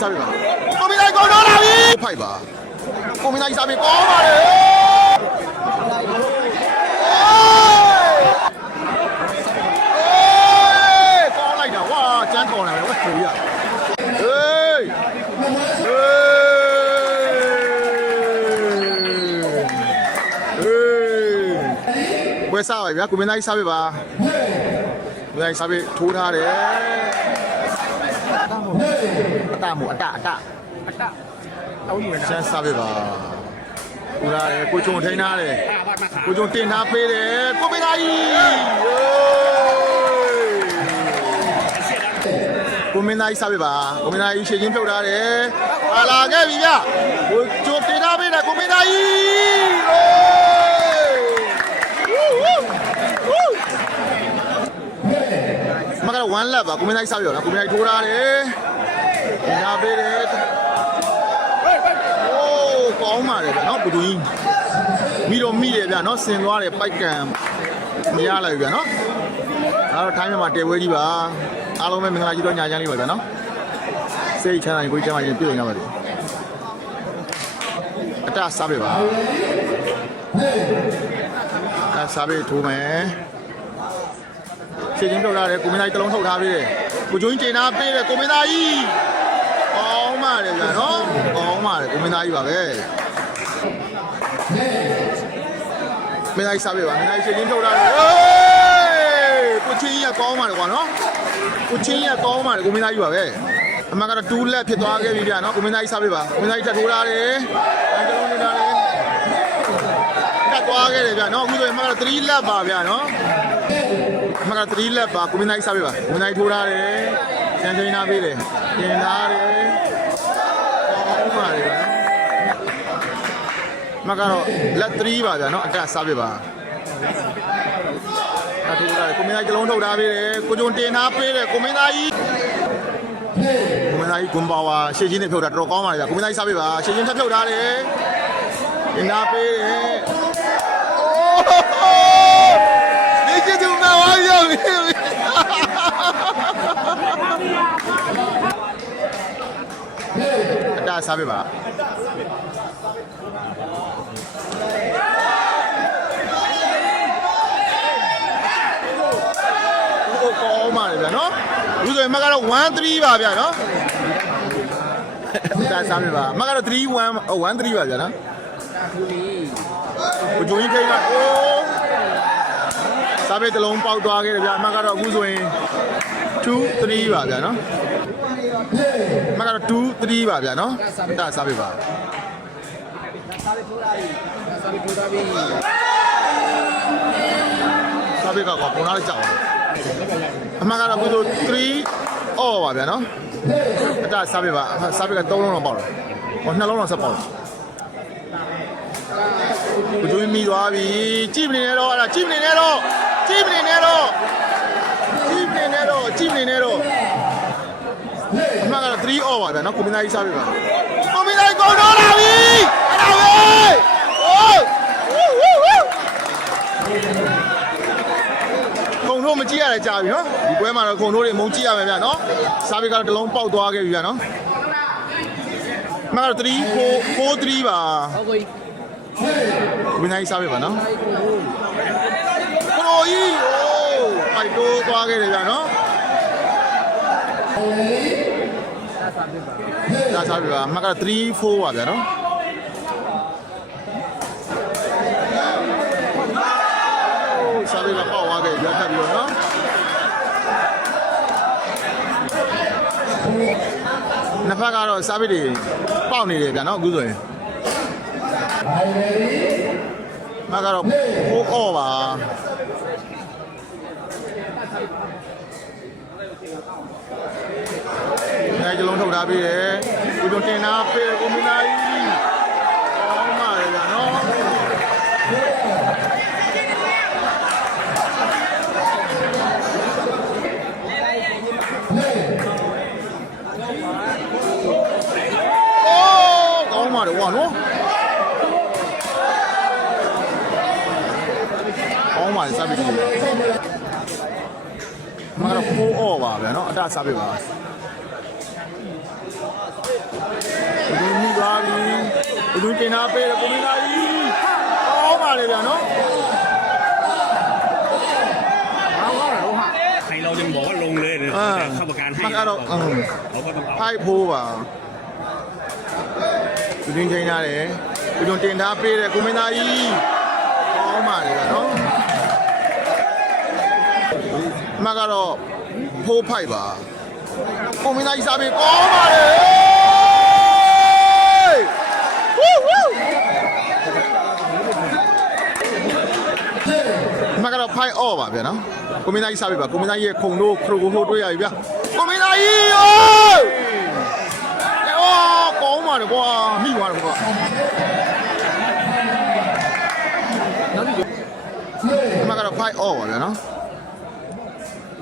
စားပြီပါကိုမင်းသားကောင်းတော့လာပြီဖိုက်ပါကိုမင်းသားစားပြီကောင်းပါလေကောင်းလိုက်တာဝါကျန်းကောင်းတယ်ဝက်ဆိုရဟေးဝယ်စားပါဗျာကိုမင်းသားစားပြီပါမင်းသားစားပြီထိုးထားတယ်အတမို့အတတောင်းနေတယ်ဆန်းစားပြပါဦးရတယ်ကိုကျုံထိန်းထားတယ်ကိုကျုံတင်ထားပေးတယ်ကိုမင်းသားကြီးကိုမင်းသားကြီးစားပြပါကိုမင်းသားကြီးရှင်းချင်းပြုတ်ထားတယ်ဟာလာခဲ့ပြီဗျကိုကျုံတင်ထားပေးတယ်ကိုမင်းသားကြီးမကတော့ one lap ပါကိုမင်းသားကြီးစားပြပါကိုမင်းသားကြီးထိုးထားတယ်ညာပေးတယ်โอ้ကောင်းပါလေဗျာเนาะပူတူကြီးမိတော့မိတယ်ဗျာเนาะဆင်သွားတယ်ပိုက်ကံမရလိုက်ဗျာเนาะအဲ့တော့ထိုင်းမြန်မာတဲပွဲကြီးပါအားလုံးပဲမင်္ဂလာကြီးတော့ညာချမ်းလေးပါဗျာเนาะစိတ်ချမ်းသာရင်ကိုကြီးချမ်းသာရင်ပြုံရပါလိမ့်အတစားပဲပါအစားပဲထိုးမယ်ရှင်းချင်းပြုတ်လာတယ်ကိုမင်းသားကြီးတစ်လုံးထုတ်ထားပေးတယ်ကိုကျိုးကြီးတင်ထားပေးတယ်ကိုမင်းသားကြီးကောင်းပါလေဗျာနော်ကောင်းပါလေကိုမင်းသားကြီးပါပဲမင်းသားကြီးစားပေးပါမင်းသားကြီးရှင်းချင်းထုတ်ထားတယ်ဟေးကိုချင်းကြီးကကောင်းပါလေကွာနော်ကိုချင်းကြီးကကောင်းပါလေကိုမင်းသားကြီးပါပဲအမှန်ကတော့2လက်ဖြစ်သွားခဲ့ပြီဗျာနော်ကိုမင်းသားကြီးစားပေးပါကိုမင်းသားကြီးတက်ထိုးထားတယ်အကလုံးနေထားတယ်တက်သွားခဲ့တယ်ဗျာနော်အခုဆိုရင်အမှန်ကတော့3လက်ပါဗျာနော်အမှန်က3လက်ပါကိုမင်းသားကြီးစားပေးပါကိုမင်းသားကြီးထိုးထားတယ်ကျန်ချင်းနာပေးတယ်ပြင်ထားတယ်ဟုတ်ပါလေအမှန်ကတော့လက်3ပါဗျာနော်အတက်စားပေးပါအထိုးထားတယ်ကိုမင်းသားကြီးလုံးထုတ်ထားပေးတယ်ကိုကျုံတင်ထားပေးတယ်ကိုမင်းသားကြီးကိုမင်းသားကြီးကွန်ပါဝါရှေ့ချင်းနဲ့ဖြုတ်တာတော်ကောင်းပါလေဗျာကိုမင်းသားကြီးစားပေးပါရှေ့ချင်းထပ်ဖြုတ်ထားတယ်တင်ထားပေးတယ်你这就拿我要命！大家စားပေးပါကောင်းပါလေဗျာနော်ဒီဆိုရင်မကတော့1-3ပါဗျာနော်ဒါစားပေးပါမကတော့3-1 1-3ပါဗျာနော်ကိုဂျိုကြီးခိုင်းတာအိုးစားပေးတစ်လုံးပေါက်သွားခဲ့တယ်ဗျာအမှတ်ကတော့အခုဆိုရင်2-3ပါဗျာနော်အမှတ်ကတော့2-3ပါဗျာနော်ဒါစားပေးပါစားပေးကကွာပုံလာကြောက်အမှတ်ကတော့အခုဆို3အော်ပါဗျာနော်ဒါစားပေးပါစားပေးက3လုံးတော့ပေါက်တယ်ဟော2လုံးတော့ဆက်ပေါက်တယ်ကိုကျွေးမိသွားပြီကြည့်မနေနဲ့တော့အဲ့ဒါကြည့်မနေနဲ့တော့ကြည့်မနေနဲ့တော့ကြည့်မနေနဲ့တော့ကြည့်မနေနဲ့တော့အမှန်ကတော့3 off ပါဗျာနော်ကိုမင်းသားကြီးစားပြပါကိုမင်းသားကြီးကောင်းတော့လာပြီအဲ့ဒါပဲခုံတို့မကြည့်ရတဲ့ကြာပြီနော်ဒီပွဲမှာတော့ခုံတို့တွေမုံကြည့်ရမယ်ဗျာနော်စားပြကတော့တစ်လုံးပေါက်သွားခဲ့ပြီဗျာနော်အမှန်ကတော့3-4-3ပါဟုတ်ကဲ့ဝင်းနိုင်စားပြပါနော်ခရိုကြီးအိုးပိုက်တိုးသွားခဲ့တယ်ဗျာနော်ဒါစားပြပါမက3-4ပါဗျာနော်စားပြပါပေါက်သွားခဲ့ရထပ်ပြီးတော့နော်နှစ်ဖက်ကတော့စားပြတွေပေါက်နေတယ်ဗျာနော်အခုဆိုရင်မကတော့ပိုးအော်ပါနိုင်ကြလုံးထုတ်ထားပေးတယ်ကိုကျုံတင်ထားပေးတယ်ကိုမင်းသားကြီးကောင်းပါလေဗျာနော်ကောင်းပါလေဝါနော်ကောင်းပါလေစားပြီးပြီမကတော့ပိုးအော်ပါဗျာနော်အတစားပေးပါ ဒီမိသွားပြီဘယ်သူတင်တာပေးတယ်ကိုမင်းသားကြီးကောင်းပါလေဗျာနော် ใครเราจะบอกว่าลงเลยเนี่ยเข้าประกันให้ มันก็ต้อง เราก็ต้องเอา ဖိုက်ဖိုးပါဒီတင်ချိန်ရတယ်ဘယ်သူတင်တာပေးတယ်ကိုမင်းသားကြီးကောင်းပါလေဗျာနော်မကတော့ဖိုးဖိုက်ပါကိုမင်းသားကြီးစားပေးကောင်းပါလေဝူးဝူးမကတော့ဖိုက်အော့ပါဗျာနော်ကိုမင်းသားကြီးစားပေးပါကိုမင်းသားကြီးရဲ့ခုံတို့ခရိုကိုဟိုတွေ့ရပြီဗျာကိုမင်းသားကြီးအိုးအော်ကောင်းပါလေကွာမိသွားတယ်ကွာမကတော့ဖိုက်အော့ပါဗျာနော်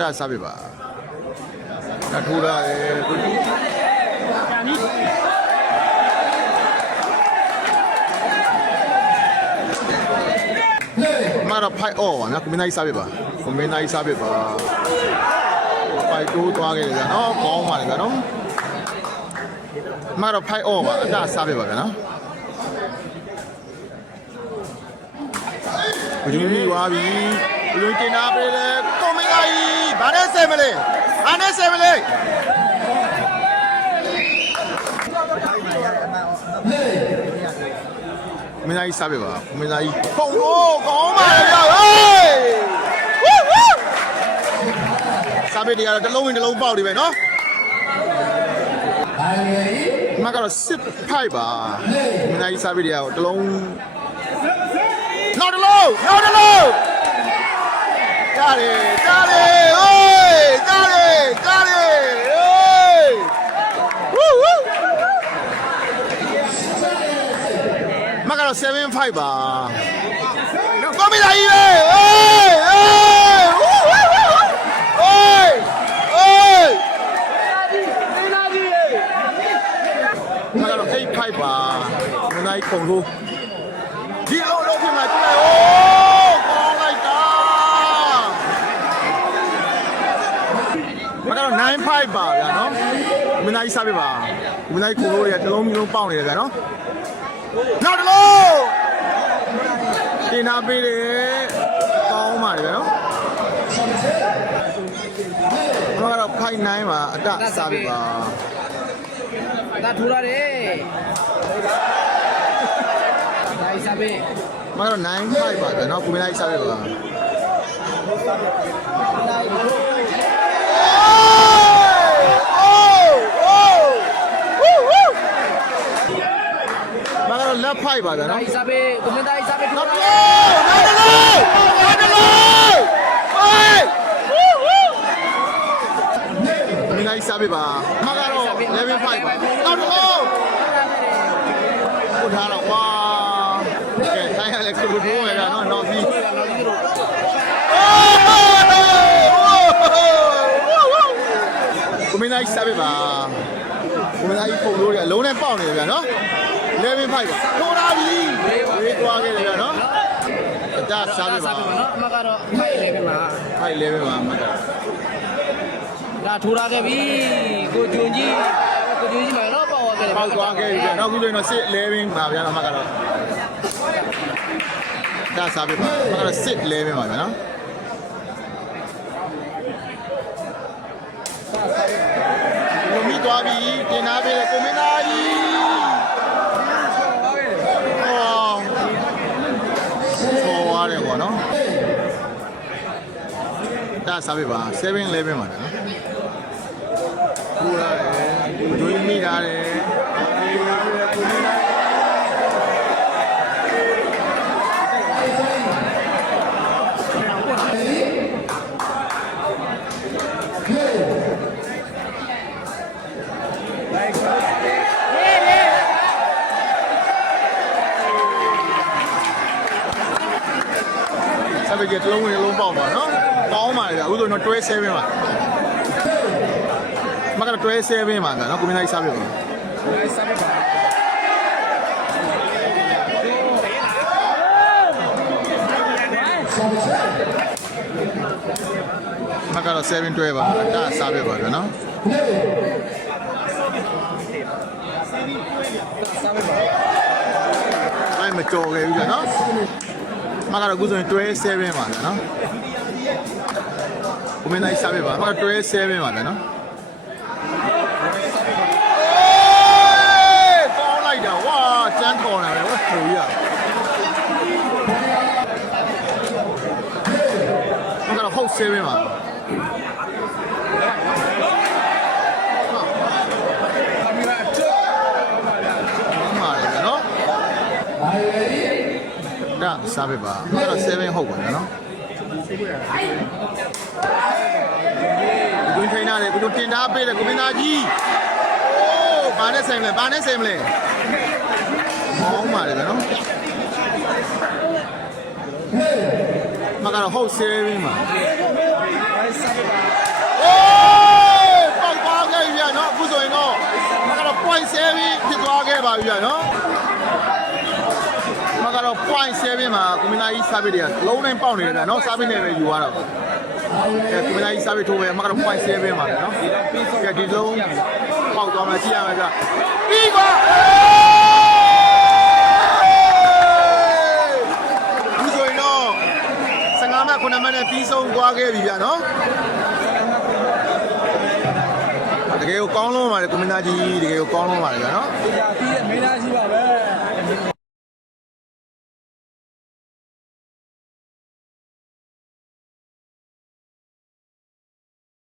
ဒါစားပေးပါဒါထိုးရတယ်ကိုကြီးမကတော့ဖိုက်အော့ပါနော်ကိုမင်းသားကြီးစားပေးပါကိုမင်းသားကြီးစားပေးပါဖိုက်တိုးသွားခဲ့တယ်ဗျာနော်ကောင်းပါလေဗျာနော်မကတော့ဖိုက်အော့ပါဒါစားပေးပါဗျာနော်ဘယ်လိုမျိုးသွားပြီဘယ်လိုတင်တာပေးလဲကိုမင်းသားကြီးဘာနဲ့ဆယ်မလဲဘာနဲ့ဆယ်မလဲမင်းသားကြီးစားပေးပါမင်းသားကြီးခုံတော့ကောင်းပါလေဗျာဟေးဝူးဝူးစားပေးတယ်ကတော့တစ်လုံးဝင်တစ်လုံးပေါက်နေပဲနော်မကတော့စစ်ဖိုက်ပါမင်းသားကြီးစားပေးတယ်ကတော့တစ်လုံးနောက်တစ်လုံးကြားတယ်ကြားတယ်ဟေးကြားတယ်ဟေးဝူးဝူးမကတော့7-5ပါကောမီလာကြီးပဲဟေးဝူးဝူးဟေးမကတော့8-5ပါမင်းသားကြီးခုံလို့ဒီလုံးဖြစ်မှာကြည့်လိုက်โอ้ကောင်းလိုက်တာမကတော့9-5ပါဗျာနော်မင်းသားကြီးစားပေးပါမင်းသားကြီးခုံလို့ရတစ်လုံးမျိုးပေါက်နေတယ်ဗျာနော်နောက်တစ်လုံးတင်နာပေးတယ်ကောင်းပါလေဗျာနော်မကတော့5-9ပါအတစားပေးပါဒါထူရတယ်ဒါအိစားပေး မကတော့9-5ပါဗျာနော်ကိုမင်းသားကြီးစားပေးပါမကတော့လက်ဖိုက်ပါဗျာ ဒါ နော် အိစားပေးကိုမင်းသားအိစားပေးထူ နောက် ရ တစ် တယ် လုံးဟေးမင်းလိုက်စားပေးပါမကတော့11-5ပါနောက်တစ်လုံးဟုတ်ထားတော့ကွာကဲတိုင်းရလဲကိုထိုးရတာနော်နောက်ပြီးကိုမင်းလိုက်စားပေးပါကိုမင်းလိုက်ပုံလို့ရအလုံးနဲ့ပေါက်နေတယ်ဗျာနော်11-5ပါထိုးထားပြီဝေးသွားခဲ့တယ်ဗျာနော်အတစားပေးပါ နော်အမကတော့ဖိုက်လေပဲမှာ 5-11ပါမကတော့ ဒါထူရခဲ့ပြီကိုကျွန်းကြီးမှာတော့ပေါက်ခဲ့တယ် ပေါက်သွားခဲ့ပြီဗျာနောက်ခုဆိုရင်တော့6-11ပါဗျာနော်မကတော့ဒါစားပေးပါမကတော့6-11ပါဗျာနော်လူမိသွားပြီတင်နာပေးတယ်ကိုမင်းသားကြီးဆော်ရတယ်ပေါ့နော်ဒါစားပေးပါ7-11ပါဗျာနော်ပူရတယ်ဒွေးမိတာတယ်ဆက်ပြီးကြလုံးဝင်လုံးပေါက်ပါနော်ပေါင်းပါလေဗျအခုဆိုတော့တွဲ7ပါမကတော့တွဲ7ပါဗျနော်ကိုမင်းသားကြီးစားပြပါမကတော့7တွဲပါဒါစားပြပါဗျနော် အဲ့မကြော်ခဲ့ဘူးဗျာနော်မကတော့အခုဆိုရင်12 7ပါဗျာနော်ကိုမင်းသားစားပြပါမက12 7ပါဗျာနော်ကောင်းလိုက်တာဝါကျန်းထော်နေတယ်ဟိုကြီးရမကတော့ဟုတ်7ပါဒါစားပြပါအဲ့တော့7ဟုတ်ပါနော်ဘုရင်ထိုင်နာတယ်ဘုရင်တင်ထားပေးတယ်ကိုမင်းသားကြီးအိုးဘာနဲ့ဆိုင်မလဲဘာနဲ့ဆိုင်မလဲမောင်းပါတယ်နော်မကတော့ဟုတ်7ပါအိုးပေါက်သွားခဲ့ပြီနော်အခုဆိုရင်တော့မကတော့ point 7ဖြစ်သွားခဲ့ပါပြီနော်မကတော့ point 7မှာကွန်မနာကြီးစားပစ်တွေကလုံးတိုင်းပေါက်နေတယ်ဗျာနော်စားပစ်နေပဲယူရတော့ကွန်မနာကြီးစားပစ်ထိုးပဲမကတော့ point 7မှာနော်ဒီလုံးပေါက်သွားမှကြည့်ရမယ်ဗျပြီးပါဒီဆိုရင်တော့15မှတ်9မှတ်နဲ့ပြီးဆုံးသွားခဲ့ပြီဗျာနော်တကယ်ကိုကောင်းလုံးပါတယ်ကွန်မနာကြီးတကယ်ကိုကောင်းလုံးပါတယ်ဗျာနော် ဒီကပြီးတဲ့မေးသားရှိပါပဲ